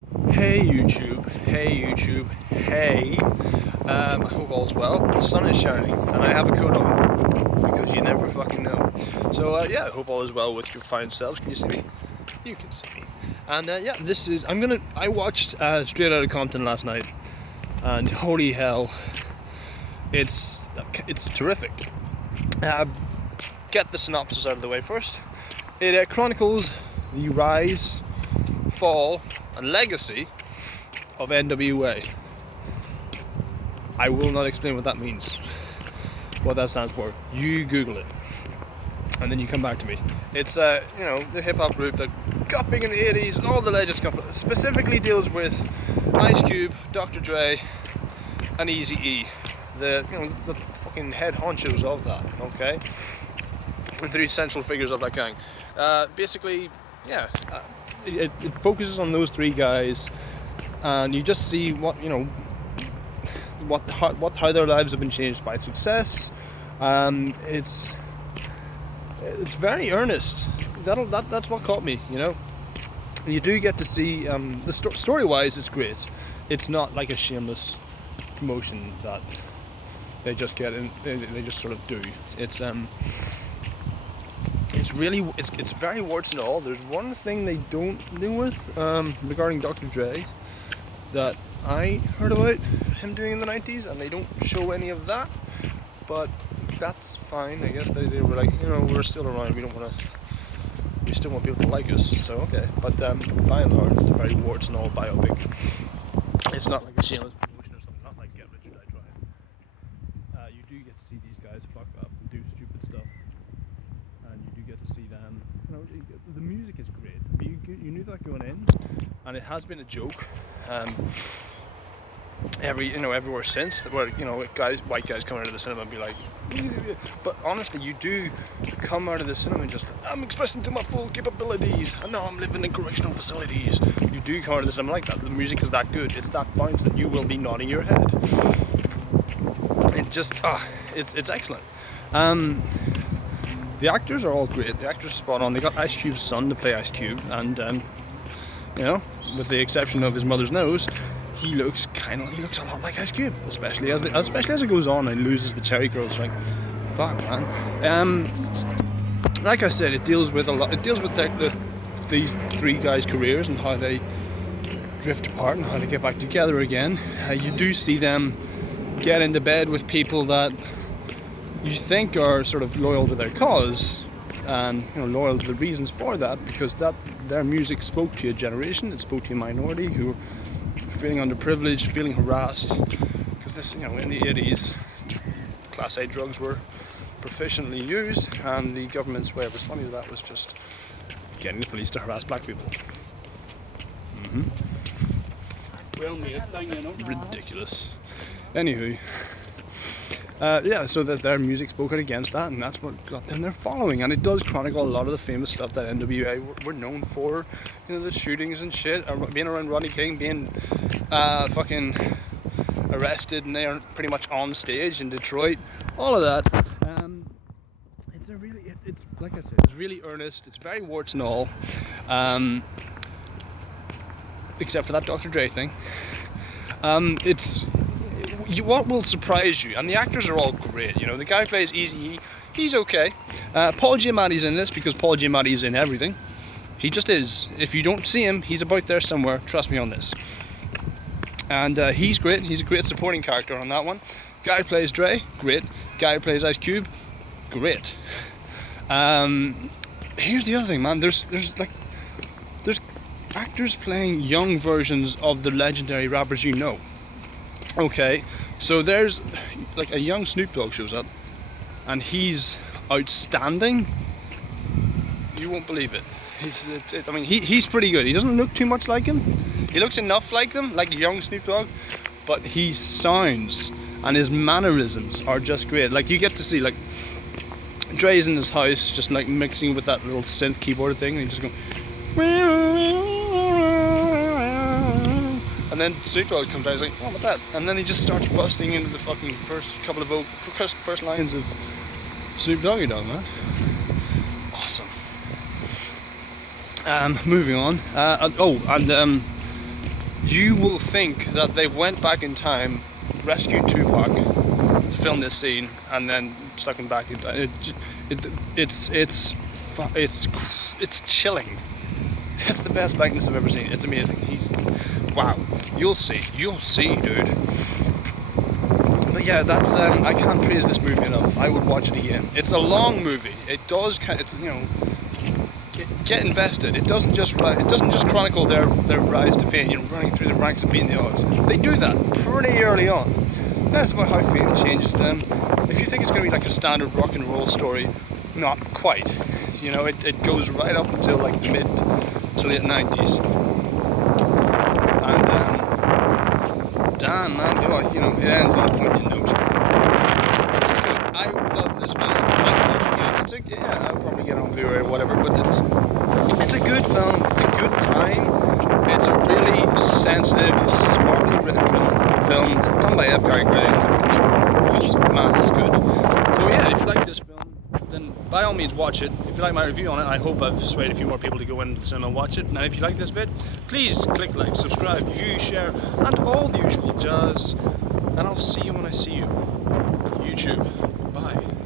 Hey YouTube, hey YouTube, hey. I hope all's well. The sun is shining and I have a coat on because you never fucking know. So yeah, I hope all is well with your fine selves. Can you see me? You can see me. And yeah, I watched Straight Outta Compton last night and holy hell, it's terrific. Get the synopsis out of the way first. It chronicles the rise, fall and legacy of NWA. I will not explain what that means, what that stands for. You Google it, and then you come back to me. It's the hip hop group that got big in the '80s, and all the legends come from. Specifically deals with Ice Cube, Dr. Dre, and Eazy-E, the fucking head honchos of that. Okay, the three central figures of that gang. Basically, yeah. It focuses on those three guys, and you just see how their lives have been changed by success. It's very earnest. That's what caught me. You do get to see the story-wise. It's great. It's not like a shameless promotion that they just get in. They just sort of do. It's very warts and all. There's one thing they don't deal with regarding Dr. Dre that I heard about him doing in the 90s, and they don't show any of that, but that's fine. I guess they were like, we're still around, we still want people to like us, so okay. But by and large, it's a very warts and all biopic. It's not like a shameless promotion or something, not like Get Rich or Die Trying. You do get to see these guys fuck up and do stupid stuff, and you do get to see them. The music is great. You knew that going in, and it has been a joke. Everywhere since, where white guys come out of the cinema and be like, but honestly, you do come out of the cinema and just, I'm expressing to my full capabilities, and now I'm living in correctional facilities. You do come out of the cinema like that. The music is that good. It's that bounce that you will be nodding your head. It just, it's excellent. The actors are all great. The actors are spot on. They got Ice Cube's son to play Ice Cube, and with the exception of his mother's nose, he looks a lot like Ice Cube, especially as it goes on and loses the Cherry Girls. Like, fuck, man. Like I said, it deals with these three guys' careers and how they drift apart and how they get back together again. You do see them get into bed with people that you think are sort of loyal to their cause, and loyal to the reasons for that, because their music spoke to a generation. It spoke to a minority who were feeling underprivileged, feeling harassed, because this, in the 80s, Class A drugs were proficiently used, and the government's way of responding to that was just getting the police to harass black people. Ridiculous. Anywho, so that their music spoke out against that, and that's what got them their following. And it does chronicle a lot of the famous stuff that NWA were known for, the shootings and shit, being around Rodney King, being fucking arrested, and they are pretty much on stage in Detroit, all of that. It's like I said, it's really earnest. It's very warts and all, except for that Dr. Dre thing. What will surprise you, and the actors are all great. The guy who plays Eazy-E, he's okay. Paul Giamatti's in this because Paul Giamatti's in everything. He just is. If you don't see him, he's about there somewhere. Trust me on this. And he's great. He's a great supporting character on that one. Guy who plays Dre, great. Guy who plays Ice Cube, great. Here's the other thing, man. There's actors playing young versions of the legendary rappers you know. Okay, so there's like a young Snoop Dogg shows up, and he's outstanding. You won't believe it. He's pretty good. He doesn't look too much like him. He looks enough like him, like young Snoop Dogg, but he sounds and his mannerisms are just great. Like, you get to see, like, Dre's in his house just like mixing with that little synth keyboard thing, and he just go. And then Snoop Dogg comes out, he's like, oh, what's that? And then he just starts busting into the fucking first lines of Snoop Doggy Dogg, man. Awesome. Moving on. you will think that they went back in time, rescued Tupac to film this scene, and then stuck him back in time. It's chilling. It's the best likeness I've ever seen. It's amazing. Wow. You'll see, dude. But yeah, that's I can't praise this movie enough. I would watch it again. It's a long movie. It does it's, you know, get invested. It doesn't just chronicle their rise to fame, you know, running through the ranks and beating the odds. They do that pretty early on. That's about how fame changes them. If you think it's going to be like a standard rock and roll story, not quite. You know, it goes right up until like the mid to late 90s. And damn man, you know, it ends on a poignant note. It's good. I love this film. Yeah, I'll probably get it on Blu-ray or whatever, but it's a good film. It's a good time. It's a really sensitive, smartly written film done by F. Gary Gray. Man, it's good. So yeah, if you like this film, then by all means watch it. If you like my review on it, I hope I've persuaded a few more people to go into the cinema and watch it. And if you like this vid, please click like, subscribe, view, share, and all the usual jazz. And I'll see you when I see you. YouTube. Bye.